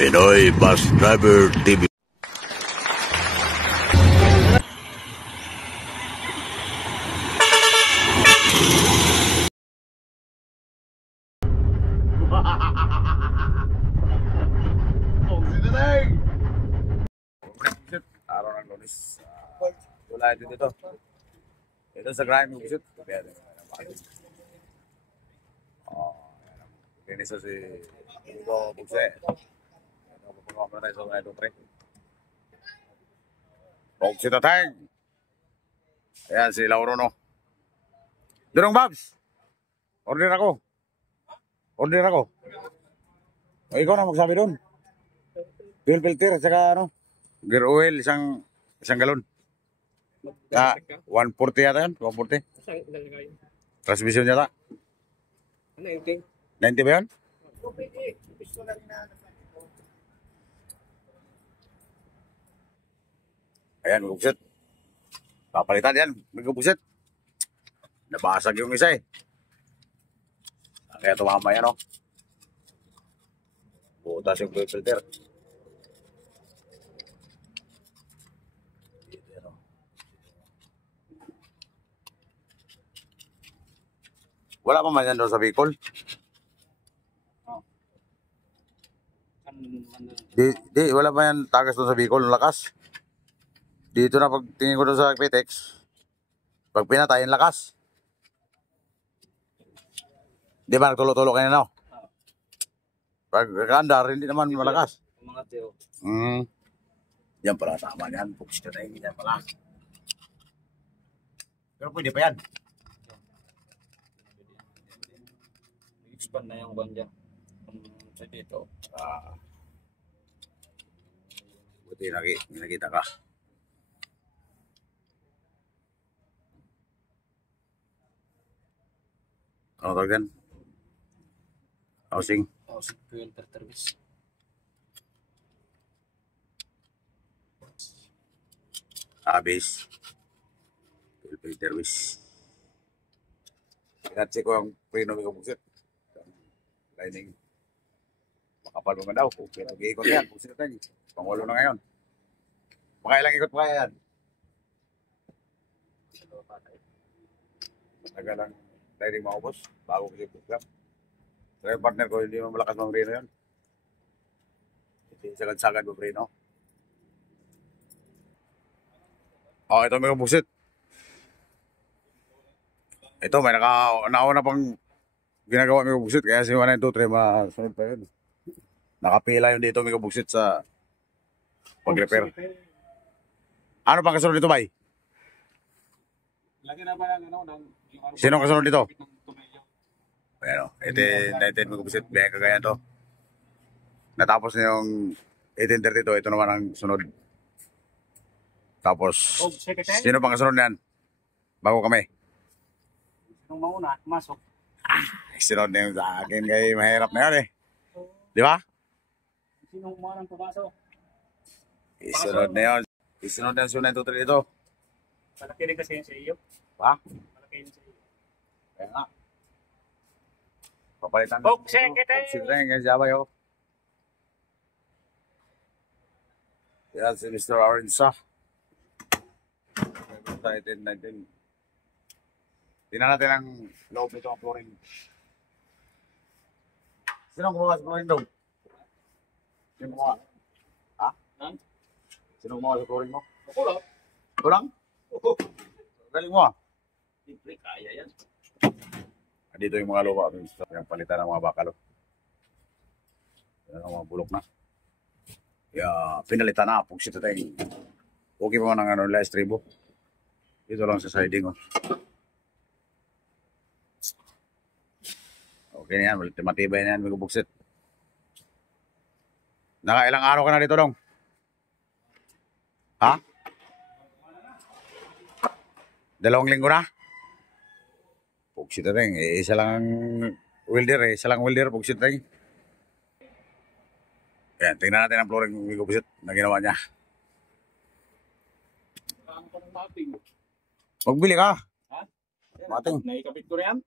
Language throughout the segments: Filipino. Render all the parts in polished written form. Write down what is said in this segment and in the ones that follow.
Pinoy Bus Driver TV. Araw ng Lunes. Wala dito. Ito sa grind mo visit. Linis si Hugo Bugse. Pagpagawa mo na tayo sa mga pre. Bugse tatang. Ayan si Lauro no. Durong Babs. Order ako. O ikaw na magsabi doon. Fuel filter at saka ano. Gear oil, isang galon. 140 yata yun? 140? Transmission yata? 90. 90 ba yun? Ayan, magbuset. Papalitan yan, magbuset. Nabasag yung isa eh. Kaya tumama yan, no? Butas yung fuel filter. Wala pa man yan doon sa Bicol. Wala pa yan tagas doon sa Bicol, lakas. Dito na pagtingin ko doon sa Pitex, pag pinatay yung lakas. Di ba nagtulo-tulo kayo na, no? Pag kandar, hindi naman malakas. Yan pala, tama yan. Pugsto na yun, yan pala. Pero pwede pa yan. Expand na yung banda sa dito. Buti nakita ka. Ano tawag yan? Housing fuel service. Base fuel service. Pinatsi ko ang preno ng buksit. Lining. Makapal mo daw. Nag-iikot yan. Buksit tayo. Pangulo na ngayon. Makailang ikot pa yan. Matagal lang lining maubos. Bago kasi program. So yung partner ko, hindi mo malakas ng preno yun. Hindi sagad-sagad mo preno. Ito may buksit. Ito may nauna pang ginagawa may buksit, kaya si 1923 masunod pa yun. Nakapila yun dito may buksit sa pag-repair. Ano pang kasunod dito, bay? Lagi na ba ng Sino kasunod dito? Bueno, ito 19 may buksit, biyahe kagaya to. Natapos na yung 1832, ito naman ang sunod. Tapos, sino pang kasunod yan? Bago kami. Sinong mauna, masok. Sinod na yung sa akin, kaya mahirap na yun eh. Di ba? Sinong maunang pumasok? Isunod na yun. Isunod na yung sunod ito dito. Malaki rin kasi yun sa iyo. Ha? Malaki yun sa iyo. Kaya nga. Papalitan Bog secretary! Pagsitrain kaya sabay oh. Yan si Mr. Arinsa. 19. Tingnan natin ang loob nito ang flooring. Sino gumawa sa flooring daw? Sino gumawa? Ha? Sino gumawa sa flooring mo? Ako lang. Ito lang? Oo. Galing mo ah. Siyempre, kaya yan. Dito yung mga lupa. Yung palitan ng mga bakalo. Yan ang mga bulok na. Kaya pinalitan na. Pugsit ito yung okay pa man ang last tribo. Dito lang sa siding oh. Okay na yan, matibay na yan, may buksit. Nakailang araw ka na dito, Dong? Ha? 2 linggo na? Buksit na rin, isa lang welder, buksit na rin. Yan, tingnan natin ang flooring may buksit na ginawa niya. Magbili ka. Ha? Mating. Naikapit ko na yan.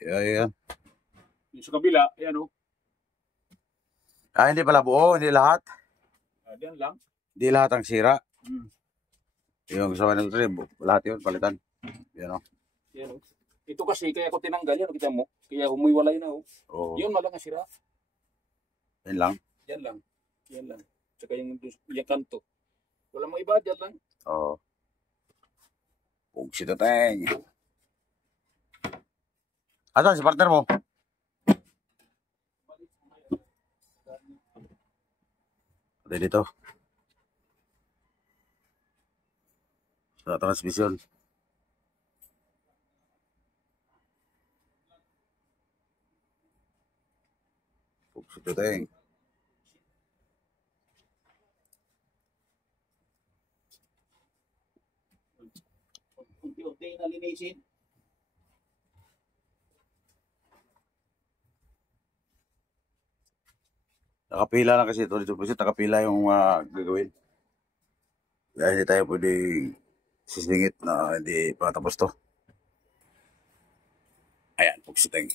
Yan. Yung sa kabila, ayan o. Hindi pala buo, hindi lahat. Diyan lang. Hindi lahat ang sira. Hmm. Yung sa 123, lahat yun, palitan. Yan o. Yan, oh. Ito kasi, kaya ko tinanggal yan, kita mo. Kaya humiwalay na, oh. Oo. Yun, malang ang sira. Yan lang. Yan lang. Yan lang. Tsaka yung kanto. Wala mo iba, dyan lang. Oo. Bugsit na teng. Asan si partner mo? Patay dito. Sa transmission. Bugsit na teng. Unti-unti na linisin. Nakapila na kasi ito dito. Bugsit, nakapila yung gagawin. Kaya hindi tayo pwede sisingit na hindi pa tapos to. Ayan, bugsit teng.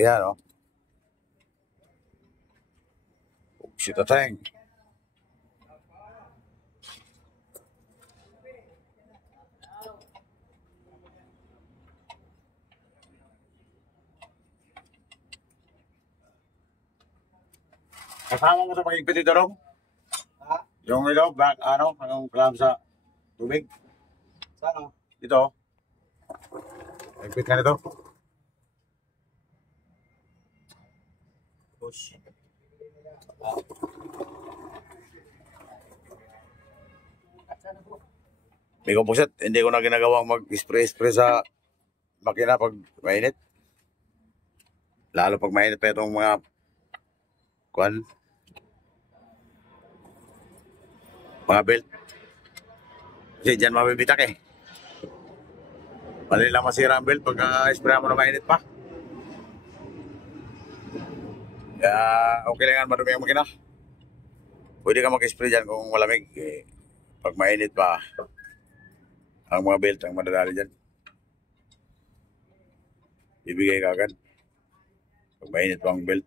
Ayan o. Bugsit na teng. Kasama mo sa pag-igpit dito, Rong? Ha? Yung ito, back, anong clamp sa tubig? Saan, oh? Dito. Igpit ka nito. Push. Hindi ko puset, hindi ko na ginagawang mag-spray-spray sa makina pag mainit. Lalo pag mainit pa itong mga mga belt. Kasi dyan mabibitak eh. Mali lang masira ang belt pag spray mo na mainit pa. Kaya okay lang yan, madumi ang makina. Pwede ka mag-spray dyan kung malamig. Pag mainit pa, ang mga belt ang madadali dyan. Ibigay ka agad. Pag mainit pa ang belt.